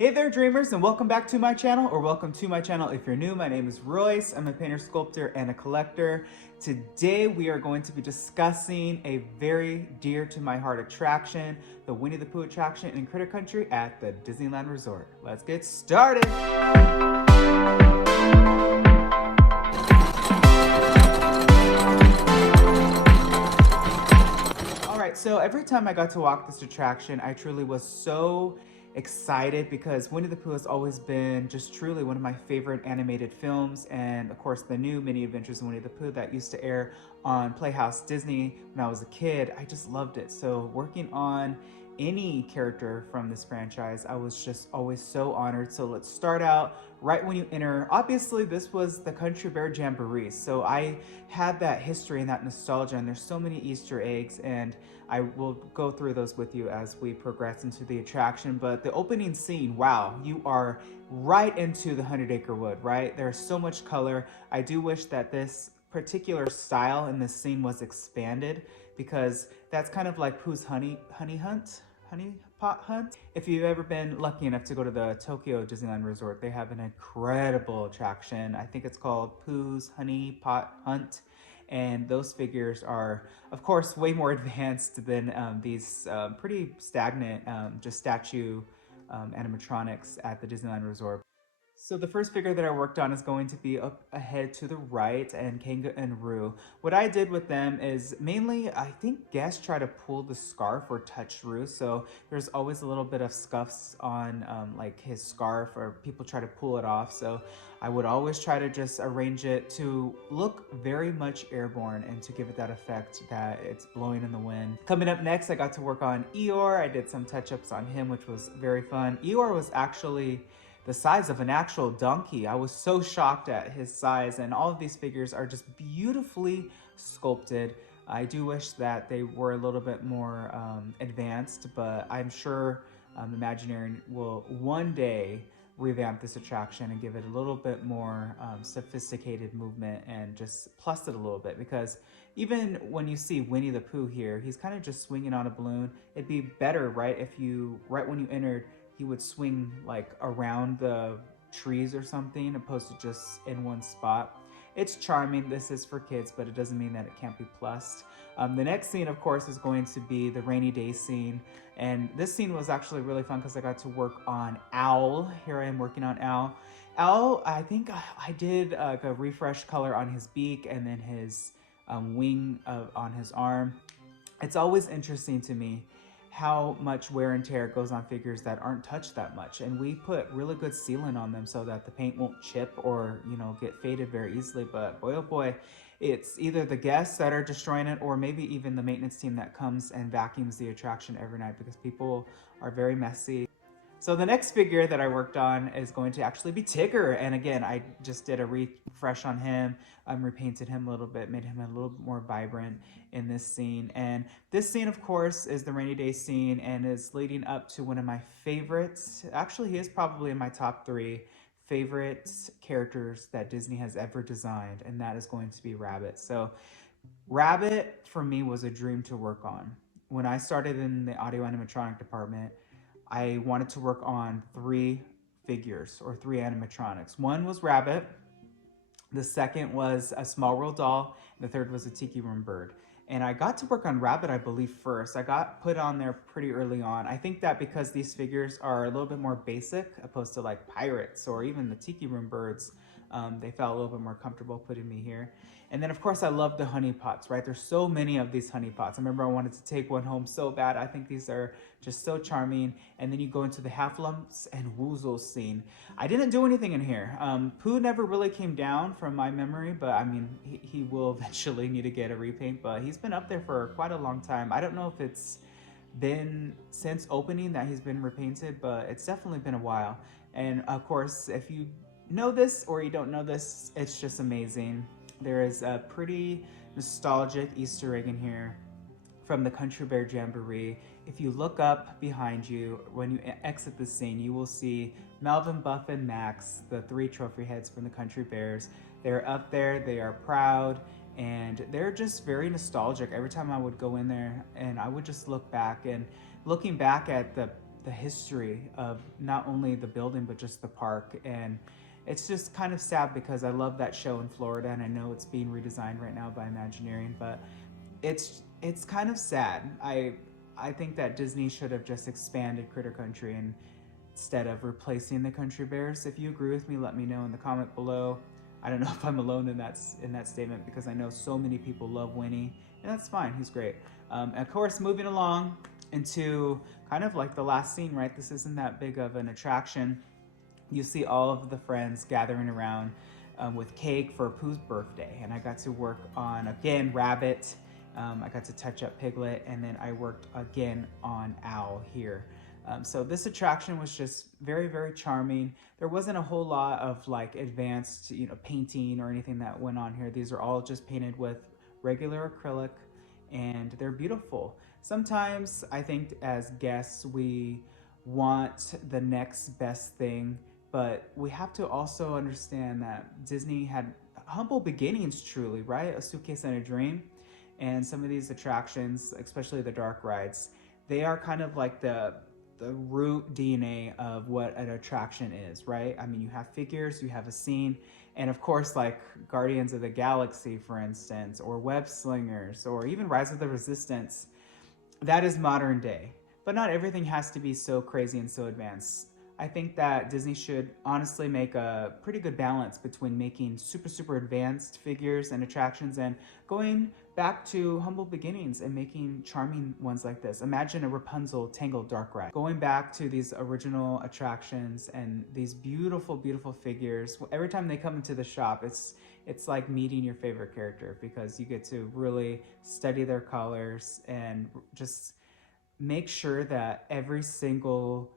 Hey there dreamers, and welcome back to my channel, or welcome to my channel if you're new. My name is Royce. I'm a painter, sculptor, and a collector. Today we are going to be discussing a very dear to my heart attraction, the Winnie the Pooh attraction in Critter Country at the Disneyland Resort. Let's get started. Alright, so every time I got to walk this attraction, I truly was so excited because Winnie the Pooh has always been just truly one of my favorite animated films, and of course the new Mini Adventures of Winnie the Pooh that used to air on Playhouse Disney when I was a kid. I just loved it. So working on any character from this franchise, I was just always so honored. So let's start out right when you enter. Obviously this was the Country Bear Jamboree, so I had that history and that nostalgia, and there's so many Easter eggs, and I will go through those with you as we progress into the attraction. But the opening scene, wow, you are right into the 100-acre wood, right? There's so much color. I do wish that this particular style in this scene was expanded, because that's kind of like Pooh's honey pot hunt. If you've ever been lucky enough to go to the Tokyo Disneyland Resort, they have an incredible attraction. I think it's called Pooh's Honey Pot Hunt. And those figures are, of course, way more advanced than these pretty stagnant just statue animatronics at the Disneyland Resort. So the first figure that I worked on is going to be up ahead to the right, and Kanga and Roo. What I did with them is mainly, I think guests try to pull the scarf or touch Roo, so there's always a little bit of scuffs on like his scarf, or people try to pull it off. So I would always try to just arrange it to look very much airborne and to give it that effect that it's blowing in the wind. Coming up next, I got to work on Eeyore. I did some touch-ups on him, which was very fun. Eeyore was actually the size of an actual donkey. I was so shocked at his size, and all of these figures are just beautifully sculpted. I do wish that they were a little bit more advanced, but I'm sure Imagineering will one day revamp this attraction and give it a little bit more sophisticated movement and just plus it a little bit, because even when you see Winnie the Pooh here, he's kind of just swinging on a balloon. It'd be better, right, if you, right when you entered, he would swing like around the trees or something, opposed to just in one spot. It's charming. This is for kids, but it doesn't mean that it can't be plussed. The next scene, of course, is going to be the rainy day scene. And this scene was actually really fun because I got to work on Owl. Here I am working on Owl. Owl, I think I did like a refresh color on his beak and then his wing on his arm. It's always interesting to me how much wear and tear goes on figures that aren't touched that much, and we put really good sealant on them so that the paint won't chip or, you know, get faded very easily. But boy oh boy, it's either the guests that are destroying it, or maybe even the maintenance team that comes and vacuums the attraction every night, because people are very messy. So the next figure that I worked on is going to actually be Tigger. And again, I just did a refresh on him, repainted him a little bit, made him a little bit more vibrant in this scene. And this scene, of course, is the rainy day scene and is leading up to one of my favorites. Actually, he is probably in my top 3 favorite characters that Disney has ever designed, and that is going to be Rabbit. So Rabbit, for me, was a dream to work on. When I started in the audio animatronic department, I wanted to work on 3 figures, or 3 animatronics. One was Rabbit, the second was a Small World doll, and the third was a Tiki Room bird. And I got to work on Rabbit, I believe, first. I got put on there pretty early on. I think that because these figures are a little bit more basic, opposed to like pirates or even the Tiki Room birds, they felt a little bit more comfortable putting me here. And then of course I love the honey pots, right? There's so many of these honey pots. I remember I wanted to take one home so bad. I think these are just so charming. And then you go into the Heffalumps and Woozles scene. I didn't do anything in here. Pooh never really came down from my memory, but I mean, he will eventually need to get a repaint, but he's been up there for quite a long time. I don't know if it's been since opening that he's been repainted, but it's definitely been a while. And of course, if you know this or you don't know this, it's just amazing. There is a pretty nostalgic Easter egg in here from the Country Bear Jamboree. If you look up behind you, when you exit the scene, you will see Melvin, Buff, and Max, the 3 trophy heads from the Country Bears. They're up there, they are proud, and they're just very nostalgic. Every time I would go in there and I would just look back, and looking back at the the history of not only the building but just the park. And it's just kind of sad because I love that show in Florida, and I know it's being redesigned right now by Imagineering, but it's kind of sad. I think that Disney should have just expanded Critter Country and instead of replacing the Country Bears. If you agree with me, let me know in the comment below. I don't know if I'm alone in that statement, because I know so many people love Winnie, and that's fine. He's great. Of course, moving along into kind of like the last scene, right? This isn't that big of an attraction. You see all of the friends gathering around with cake for Pooh's birthday, and I got to work on, again, Rabbit. I got to touch up Piglet, and then I worked again on Owl here. So this attraction was just very, very charming. There wasn't a whole lot of like advanced, painting or anything that went on here. These are all just painted with regular acrylic, and they're beautiful. Sometimes I think as guests, we want the next best thing, but we have to also understand that Disney had humble beginnings, truly, right? A Suitcase and a Dream. And some of these attractions, especially the dark rides, they are kind of like the root DNA of what an attraction is, right? I mean, you have figures, you have a scene, and of course, like Guardians of the Galaxy, for instance, or Web Slingers, or even Rise of the Resistance, that is modern day. But not everything has to be so crazy and so advanced. I think that Disney should honestly make a pretty good balance between making super, super advanced figures and attractions and going back to humble beginnings and making charming ones like this. Imagine a Rapunzel Tangled Dark Ride. Going back to these original attractions and these beautiful, beautiful figures. Every time they come into the shop, it's like meeting your favorite character, because you get to really study their colors and just make sure that every single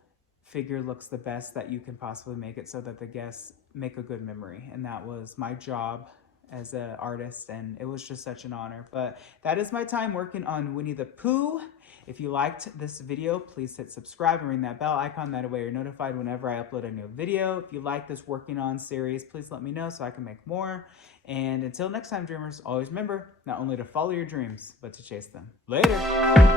figure looks the best that you can possibly make it, so that the guests make a good memory. And that was my job as an artist, and it was just such an honor. But that is my time working on Winnie the Pooh. If you liked this video, please hit subscribe and ring that bell icon. That way you're notified whenever I upload a new video. If you like this working on series, please let me know so I can make more. And until next time, dreamers, always remember not only to follow your dreams, but to chase them. Later.